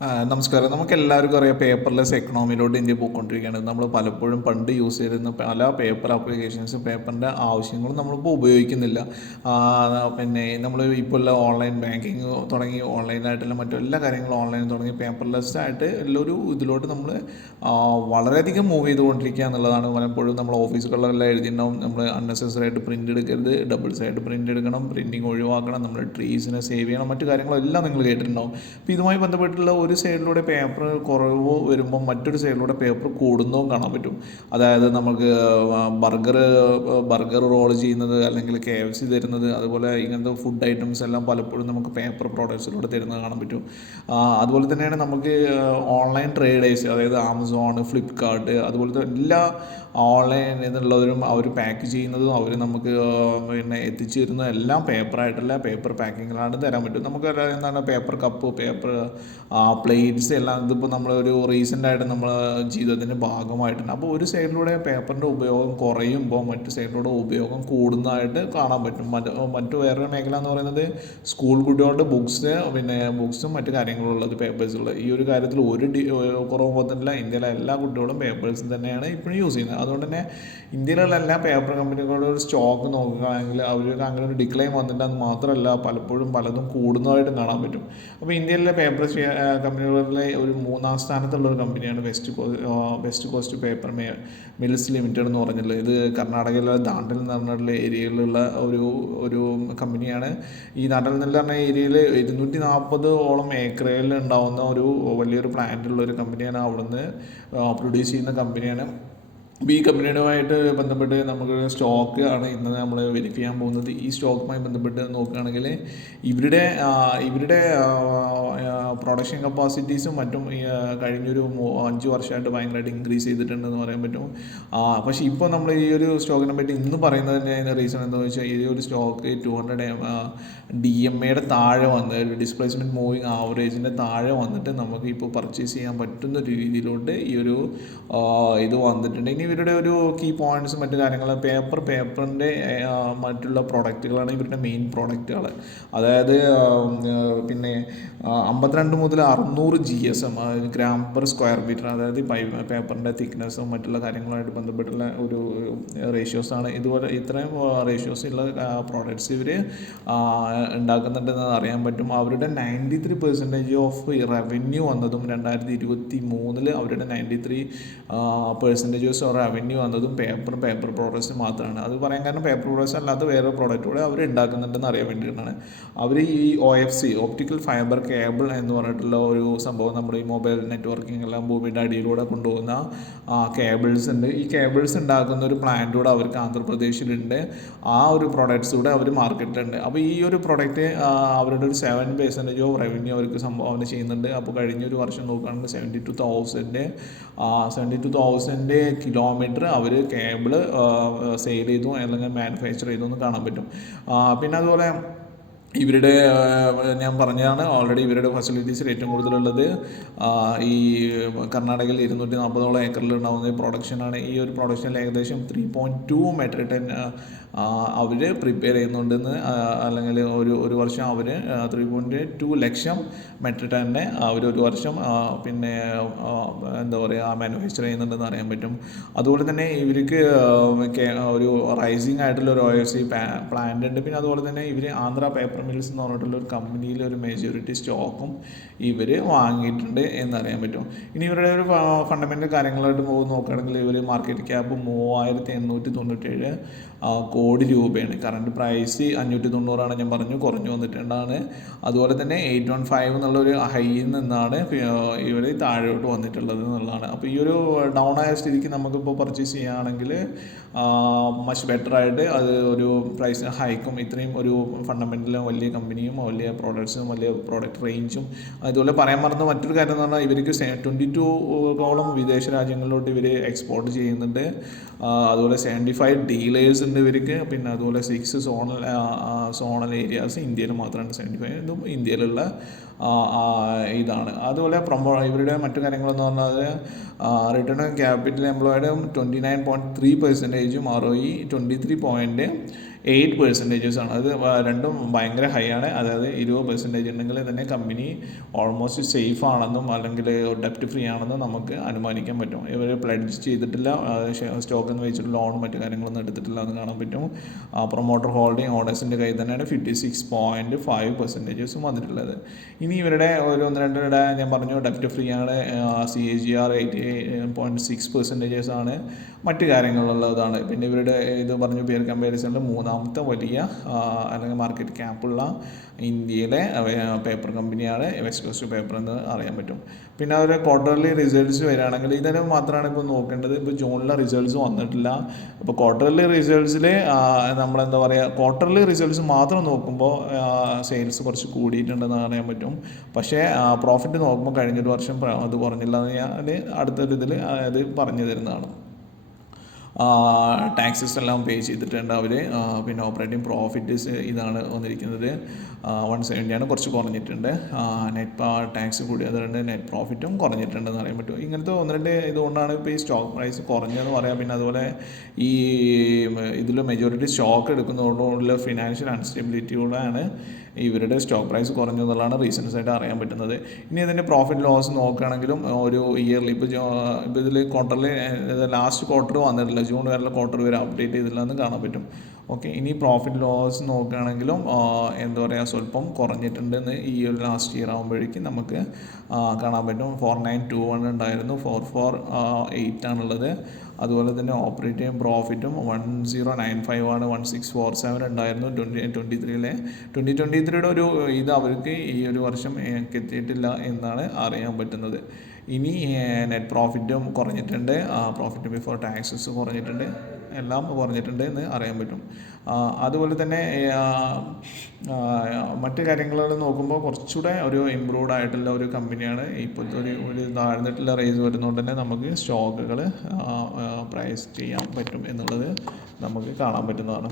നമസ്കാരം. നമുക്കെല്ലാവർക്കും അറിയാം പേപ്പർലെസ് എക്കണോമിയിലോട്ട് ഇന്ത്യ പോയിക്കൊണ്ടിരിക്കുകയാണ്. നമ്മൾ പലപ്പോഴും പണ്ട് യൂസ് ചെയ്തിരുന്ന പല പേപ്പർ ആപ്ലിക്കേഷൻസും പേപ്പറിൻ്റെ ആവശ്യങ്ങളും നമ്മളിപ്പോൾ ഉപയോഗിക്കുന്നില്ല. പിന്നെ നമ്മൾ ഇപ്പോൾ ഉള്ള ഓൺലൈൻ ബാങ്കിങ് തുടങ്ങി ഓൺലൈനായിട്ടുള്ള മറ്റെല്ലാ കാര്യങ്ങളും ഓൺലൈൻ തുടങ്ങി പേപ്പർലെസ് ആയിട്ട് ഉള്ളൊരു ഇതിലോട്ട് നമ്മൾ വളരെയധികം മൂവ് ചെയ്തുകൊണ്ടിരിക്കുക എന്നുള്ളതാണ്. പലപ്പോഴും നമ്മൾ ഓഫീസുകളിലെല്ലാം എഴുതിയിട്ടുണ്ടാവും, നമ്മൾ അൺനെസസറി ആയിട്ട് പ്രിൻ്റ് എടുക്കരുത്, ഡബിൾ സൈഡ് പ്രിൻ്റ് എടുക്കണം, പ്രിൻറ്റിങ് ഒഴിവാക്കണം, നമ്മൾ ട്രീസിനെ സേവ് ചെയ്യണം, മറ്റു കാര്യങ്ങളെല്ലാം നിങ്ങൾ കേട്ടിട്ടുണ്ടാവും. അപ്പോൾ ഇതുമായി ബന്ധപ്പെട്ടുള്ള ഒരു സൈഡിലൂടെ പേപ്പർ കുറവ് വരുമ്പോൾ മറ്റൊരു സൈഡിലൂടെ പേപ്പർ കൂടുന്നതും കാണാൻ പറ്റും. അതായത് നമുക്ക് ബർഗർ ബർഗർ റോൾ ചെയ്യുന്നത്, അല്ലെങ്കിൽ KFC തരുന്നത്, അതുപോലെ ഇങ്ങനത്തെ ഫുഡ് ഐറ്റംസ് എല്ലാം പലപ്പോഴും നമുക്ക് പേപ്പർ പ്രോഡക്ട്സിലൂടെ തരുന്നത് കാണാൻ പറ്റും. അതുപോലെ തന്നെയാണ് നമുക്ക് ഓൺലൈൻ ട്രേഡേഴ്സ്, അതായത് ആമസോൺ, ഫ്ലിപ്കാർട്ട്, അതുപോലത്തെ എല്ലാ ഓൺലൈനിൽ നിന്നുള്ളവരും അവർ പാക്ക് ചെയ്യുന്നതും അവർ നമുക്ക് പിന്നെ എത്തിച്ചു തരുന്നതും എല്ലാം പേപ്പറായിട്ടല്ല, പേപ്പർ പാക്കിങ്ങിലാണ് തരാൻ പറ്റും. നമുക്ക് എന്താണ് പേപ്പർ കപ്പ്, പേപ്പർ പ്ലേറ്റ്സ് എല്ലാം ഇതിപ്പോൾ നമ്മളൊരു റീസെൻ്റായിട്ട് നമ്മൾ ജീവിതത്തിൻ്റെ ഭാഗമായിട്ടുണ്ട്. അപ്പോൾ ഒരു സൈഡിലൂടെ പേപ്പറിൻ്റെ ഉപയോഗം കുറയുമ്പോൾ മറ്റു സൈഡിലൂടെ ഉപയോഗം കൂടുന്നതായിട്ട് കാണാൻ പറ്റും. മറ്റു വേറൊരു മേഖല എന്ന് പറയുന്നത് സ്കൂൾ കുട്ടികളുടെ ബുക്സും മറ്റു കാര്യങ്ങളുള്ളത് പേപ്പേഴ്സുള്ളത്. ഈ ഒരു കാര്യത്തിൽ കുറവ് വന്നിട്ടില്ല. ഇന്ത്യയിലെ എല്ലാ കുട്ടികളും പേപ്പേഴ്സ് തന്നെയാണ് ഇപ്പോഴും യൂസ് ചെയ്യുന്നത്. അതുകൊണ്ട് തന്നെ ഇന്ത്യയിലുള്ള എല്ലാ പേപ്പർ കമ്പനികളുടെ ഒരു സ്റ്റോക്ക് നോക്കുകയാണെങ്കിൽ അവർക്ക് അങ്ങനെ ഒരു ഡിക്ലൈൻ വന്നിട്ട് അത് മാത്രമല്ല പലപ്പോഴും പലതും കൂടുന്നതായിട്ടും കാണാൻ പറ്റും. അപ്പോൾ ഇന്ത്യയിലെ പേപ്പർ കമ്പനികളിലെ ഒരു മൂന്നാം സ്ഥാനത്തുള്ള ഒരു കമ്പനിയാണ് West Coast Paper Mills Limited എന്ന് പറഞ്ഞിട്ടുള്ളത്. ഇത് കർണാടകയിലെ ദാണ്ടൽ എന്ന് പറഞ്ഞിട്ടുള്ള ഏരിയയിലുള്ള ഒരു കമ്പനിയാണ്. ഈ ദാണ്ടൽ എന്ന് പറഞ്ഞ ഏരിയയിൽ 240 ഏക്കറിൽ ഉണ്ടാവുന്ന ഒരു വലിയൊരു പ്ലാന്റുള്ള ഒരു കമ്പനിയാണ്. അവിടുന്ന് പ്രൊഡ്യൂസ് ചെയ്യുന്ന കമ്പനിയാണ്. അപ്പോൾ ഈ കമ്പനിയുമായിട്ട് ബന്ധപ്പെട്ട് നമുക്ക് സ്റ്റോക്ക് ആണ് ഇന്ന് നമ്മൾ വെരിഫൈ ചെയ്യാൻ പോകുന്നത്. ഈ സ്റ്റോക്കുമായി ബന്ധപ്പെട്ട് നോക്കുകയാണെങ്കിൽ ഇവരുടെ പ്രൊഡക്ഷൻ കപ്പാസിറ്റീസും മറ്റും കഴിഞ്ഞൊരു 5 വർഷമായിട്ട് ഭയങ്കരമായിട്ട് ഇൻക്രീസ് ചെയ്തിട്ടുണ്ടെന്ന് പറയാൻ പറ്റും. പക്ഷേ ഇപ്പോൾ നമ്മൾ ഈ ഒരു സ്റ്റോക്കിനെ പറ്റി ഇന്ന് പറയുന്നതിൻ്റെ അതിൻ്റെ റീസൺ എന്താണെന്ന് വെച്ചാൽ ഈ ഒരു സ്റ്റോക്ക് 200 DMAയുടെ താഴെ വന്ന് ഡിസ്പ്ലേസ്മെൻറ്റ് മൂവിങ് ആവറേജിൻ്റെ താഴെ വന്നിട്ട് നമുക്ക് ഇപ്പോൾ പർച്ചേസ് ചെയ്യാൻ പറ്റുന്ന രീതിയിലോട്ട് ഈ ഒരു ഇത് വന്നിട്ടുണ്ട്. ഇനി ഇവരുടെ ഒരു കീ പോയിൻറ്റ്സ് മറ്റു കാര്യങ്ങൾ പേപ്പറിൻ്റെ മറ്റുള്ള പ്രോഡക്റ്റുകളാണ് ഇവരുടെ മെയിൻ പ്രോഡക്റ്റുകൾ. അതായത് പിന്നെ 52 മുതൽ 600 GSM gram per square metre, അതായത് പേപ്പറിൻ്റെ തിക്നെസ്സും മറ്റുള്ള കാര്യങ്ങളുമായിട്ട് ബന്ധപ്പെട്ടുള്ള ഒരു റേഷ്യോസാണ്. ഇതുപോലെ ഇത്രയും റേഷ്യോസ് ഉള്ള പ്രോഡക്റ്റ്സ് ഇവർ ഉണ്ടാക്കുന്നുണ്ടെന്ന് അറിയാൻ പറ്റും. അവരുടെ 93% ഓഫ് റവന്യൂ വന്നതും 2023 അവരുടെ 93% റവന്യൂ വന്നതും പേപ്പർ പ്രോഡക്ട്സ് മാത്രമാണ്. അത് പറയാൻ കാരണം പേപ്പർ പ്രോഡക്ട്സ് അല്ലാത്ത വേറെ പ്രോഡക്റ്റ് കൂടെ അവർ ഉണ്ടാക്കുന്നുണ്ടെന്ന് അറിയാൻ വേണ്ടിയിട്ടാണ്. അവർ ഈ OFC ഓപ്റ്റിക്കൽ ഫൈബർ കേബിൾ എന്ന് പറഞ്ഞിട്ടുള്ള ഒരു സംഭവം നമ്മുടെ ഈ മൊബൈൽ നെറ്റ്വർക്കിംഗ് എല്ലാം ഭൂമിയുടെ അടിയിലൂടെ കൊണ്ടുപോകുന്ന കേബിൾസ് ഉണ്ട്. ഈ കേബിൾസ് ഉണ്ടാക്കുന്ന ഒരു പ്ലാന്റ് കൂടെ അവർക്ക് ആന്ധ്രാപ്രദേശിലുണ്ട്. ആ ഒരു പ്രോഡക്ട്സ് കൂടെ അവർ മാർക്കറ്റിലുണ്ട്. അപ്പോൾ ഈ ഒരു പ്രോഡക്റ്റ് അവരുടെ ഒരു 7% ഓഫ് റവന്യൂ അവർക്ക് സംഭാവന ചെയ്യുന്നുണ്ട്. അപ്പോൾ കഴിഞ്ഞൊരു വർഷം നോക്കുകയാണെങ്കിൽ 72,000 കിലോമീറ്റർ അവർ കേബിൾ സെയിൽ ചെയ്തു അല്ലെങ്കിൽ മാനുഫാക്ചർ ചെയ്തു എന്ന് കാണാൻ പറ്റും. പിന്നെ അതുപോലെ ഇവരുടെ ഞാൻ പറഞ്ഞതാണ് ഓൾറെഡി ഇവരുടെ ഫെസിലിറ്റീസിൽ ഏറ്റവും കൂടുതലുള്ളത് ഈ കർണാടകയിൽ 240 ഏക്കറിൽ ഉണ്ടാകുന്ന പ്രൊഡക്ഷനാണ്. ഈ ഒരു പ്രൊഡക്ഷനിൽ ഏകദേശം 3.2 മെട്രിക് ടൺ അവർ പ്രിപ്പയർ ചെയ്യുന്നുണ്ടെന്ന്, അല്ലെങ്കിൽ ഒരു വർഷം അവർ 3.2 ലക്ഷം മെട്രിക് ടണ്ണിനെ അവരൊരു വർഷം പിന്നെ എന്താ പറയുക മാനുഫാക്ചർ ചെയ്യുന്നുണ്ടെന്ന് അറിയാൻ പറ്റും. അതുപോലെ തന്നെ ഇവർക്ക് ഒരു റൈസിങ് ആയിട്ടുള്ള ഒരു OFC പ്ലാന്റ് ഉണ്ട്. പിന്നെ അതുപോലെ തന്നെ ഇവർ ആന്ധ്ര പേപ്പർ മിൽസ് എന്ന് പറഞ്ഞിട്ടുള്ള ഒരു കമ്പനിയിൽ ഒരു മെജോറിറ്റി സ്റ്റോക്കും ഇവർ വാങ്ങിയിട്ടുണ്ട് എന്നറിയാൻ പറ്റും. ഇനി ഇവരുടെ ഒരു ഫണ്ടമെൻ്റൽ കാര്യങ്ങളായിട്ട് നോക്കുകയാണെങ്കിൽ ഇവർ മാർക്കറ്റ് ക്യാപ്പ് 3,897 കോടി രൂപയാണ്. കറണ്ട് പ്രൈസ് 590 ഞാൻ പറഞ്ഞു, കുറഞ്ഞു വന്നിട്ടുണ്ടാണ്. അതുപോലെ തന്നെ 815 എന്നുള്ളൊരു ഹൈയിൽ നിന്നാണ് ഇവർ താഴോട്ട് വന്നിട്ടുള്ളത് എന്നുള്ളതാണ്. അപ്പോൾ ഈ ഒരു ഡൗൺ ആയ സ്ഥിതിക്ക് നമുക്കിപ്പോൾ പർച്ചേസ് ചെയ്യുകയാണെങ്കിൽ മച്ച് ബെറ്ററായിട്ട് അത് ഒരു പ്രൈസ് ഹൈക്കും ഇത്രയും ഒരു ഫണ്ടമെൻ്റലും വലിയ കമ്പനിയും വലിയ പ്രോഡക്ട്സും വലിയ പ്രോഡക്റ്റ് റേഞ്ചും. അതുപോലെ പറയാൻ മറന്ന മറ്റൊരു കാര്യം എന്ന് പറഞ്ഞാൽ ഇവർക്ക് 22 വിദേശ രാജ്യങ്ങളിലോട്ട് ഇവർ എക്സ്പോർട്ട് ചെയ്യുന്നുണ്ട്. അതുപോലെ 75 ഡീലേഴ്സ് ഉണ്ട് ഇവർക്ക്. പിന്നെ അതുപോലെ 6 സോണൽ ഏരിയാസ് ഇന്ത്യയിൽ മാത്രമാണ്. 75 ഇതും ഇന്ത്യയിലുള്ള ഇതാണ്. അതുപോലെ ഇവരുടെ മറ്റു കാര്യങ്ങളെന്ന് പറഞ്ഞാൽ return on capital employed 29.3%, ROE 8% ആണ്. അത് രണ്ടും ഭയങ്കര ഹൈ ആണ്. അതായത് 20% ഉണ്ടെങ്കിൽ തന്നെ കമ്പനി ഓൾമോസ്റ്റ് സേഫ് ആണെന്നും അല്ലെങ്കിൽ ഡെപ്റ്റ് ഫ്രീ ആണെന്നും നമുക്ക് അനുമാനിക്കാൻ പറ്റും. ഇവർ പ്ലെഡ്ജ് ചെയ്തിട്ടില്ല, സ്റ്റോക്ക് എന്ന് വെച്ചിട്ട് ലോണും മറ്റു കാര്യങ്ങളൊന്നും എടുത്തിട്ടില്ല എന്ന് കാണാൻ പറ്റും. പ്രൊമോട്ടർ ഹോൾഡിംഗ് ഓണേഴ്സിൻ്റെ കയ്യിൽ തന്നെയാണ് 56.5% വന്നിട്ടുള്ളത്. ഇനി ഇവരുടെ ഒരു 1-2 ഞാൻ പറഞ്ഞു ഡെപ്റ്റ് ഫ്രീ ആണ്. CAGR 88.6% ആണ്. മറ്റു കാര്യങ്ങളുള്ളതാണ്. പിന്നെ ഇവരുടെ ഇത് പറഞ്ഞു പിയർ കമ്പാരിസണിൽ 3ാമത്തെ വലിയ അല്ലെങ്കിൽ മാർക്കറ്റ് ക്യാപ്പുള്ള ഇന്ത്യയിലെ പേപ്പർ കമ്പനിയാണ് വെസ്റ്റ് കോസ്റ്റ് പേപ്പർ എന്ന് അറിയാൻ പറ്റും. പിന്നെ അവരുടെ ക്വാർട്ടർലി റിസൾട്ട്സ് വരികയാണെങ്കിൽ ഇതിന് മാത്രമാണ് ഇപ്പോൾ നോക്കേണ്ടത്. ഇപ്പോൾ ജൂണിലെ റിസൾട്ട്സ് വന്നിട്ടില്ല. ഇപ്പോൾ ക്വാർട്ടർലി റിസൾട്ട്സിൽ നമ്മളെന്താ പറയുക, ക്വാർട്ടർലി റിസൾട്ട്സ് മാത്രം നോക്കുമ്പോൾ സെയിൽസ് കുറച്ച് കൂടിയിട്ടുണ്ടെന്ന് അറിയാൻ പറ്റും. പക്ഷേ പ്രോഫിറ്റ് നോക്കുമ്പോൾ കഴിഞ്ഞൊരു വർഷം അത് കുറഞ്ഞില്ല എന്ന് ഞാൻ അടുത്തൊരു ഇതിൽ അത് പറഞ്ഞു തരുന്നതാണ്. ടാക്സസ് എല്ലാം പേ ചെയ്തിട്ടുണ്ട് അവർ. പിന്നെ ഓപ്പറേറ്റിംഗ് പ്രോഫിറ്റ് ഇതാണ് വന്നിരിക്കുന്നത് 170 ആണ്, കുറച്ച് കുറഞ്ഞിട്ടുണ്ട്. നെറ്റ് ടാക്സ് കൂടി, അതുകൊണ്ട് നെറ്റ് പ്രോഫിറ്റും കുറഞ്ഞിട്ടുണ്ടെന്ന് അറിയാൻ പറ്റും. ഇങ്ങനത്തെ 1-2 ഇതുകൊണ്ടാണ് ഇപ്പോൾ ഈ സ്റ്റോക്ക് പ്രൈസ് കുറഞ്ഞതെന്ന് പറയാം. പിന്നെ അതുപോലെ ഈ ഇതിൽ മെജോറിറ്റി സ്റ്റോക്ക് എടുക്കുന്നതോടുള്ള ഫിനാൻഷ്യൽ അൺസ്റ്റെബിലിറ്റിയോടാണ് ഇവരുടെ സ്റ്റോക്ക് പ്രൈസ് കുറഞ്ഞതെന്നുള്ളതാണ് റീസൺസ് ആയിട്ട് അറിയാൻ പറ്റുന്നത്. ഇനി ഇതിൻ്റെ പ്രോഫിറ്റ് ലോസ് നോക്കുകയാണെങ്കിലും ഒരു ഇയർലി ഇപ്പോൾ ഇതിൽ ക്വാർട്ടറിൽ ലാസ്റ്റ് ക്വാർട്ടർ വന്നിട്ടില്ല, ജൂൺ വരെയുള്ള ക്വാർട്ടർ വരെ അപ്ഡേറ്റ് ചെയ്തില്ല എന്ന് കാണാൻ പറ്റും. ഓക്കെ, ഇനി പ്രോഫിറ്റ് ലോസ് നോക്കുകയാണെങ്കിലും എന്താ പറയുക, സ്വല്പം കുറഞ്ഞിട്ടുണ്ടെന്ന് ഈ ഒരു ലാസ്റ്റ് ഇയർ ആകുമ്പോഴേക്കും നമുക്ക് കാണാൻ പറ്റും. 4921 ഉണ്ടായിരുന്നു, 4408 ആണുള്ളത്. അതുപോലെ തന്നെ ഓപ്പറേറ്റിംഗ് പ്രോഫിറ്റും 1095 ആണ്, 1647 ഉണ്ടായിരുന്നു 2023 ഒരു ഇത് അവർക്ക് ഈ ഒരു വർഷം എത്തിയിട്ടില്ല എന്നാണ് അറിയാൻ പറ്റുന്നത്. ഇനി നെറ്റ് പ്രോഫിറ്റും കുറഞ്ഞിട്ടുണ്ട്, പ്രോഫിറ്റ് ബിഫോർ ടാക്സസ് കുറഞ്ഞിട്ടുണ്ട്, എല്ലാം കുറഞ്ഞിട്ടുണ്ട് എന്ന് അറിയാൻ പറ്റും. അതുപോലെ തന്നെ മറ്റ് കാര്യങ്ങളിൽ നോക്കുമ്പോൾ കുറച്ചുകൂടെ ഒരു ഇമ്പ്രൂവ്ഡ് ആയിട്ടുള്ള ഒരു കമ്പനിയാണ്. ഇപ്പോഴത്തെ ഒരു താഴ്ന്നിട്ടുള്ള റേസ് വരുന്നതുകൊണ്ട് തന്നെ നമുക്ക് സ്റ്റോക്കുകൾ പ്രൈസ് ചെയ്യാൻ പറ്റും എന്നുള്ളത് നമുക്ക് കാണാൻ പറ്റുന്നതാണ്.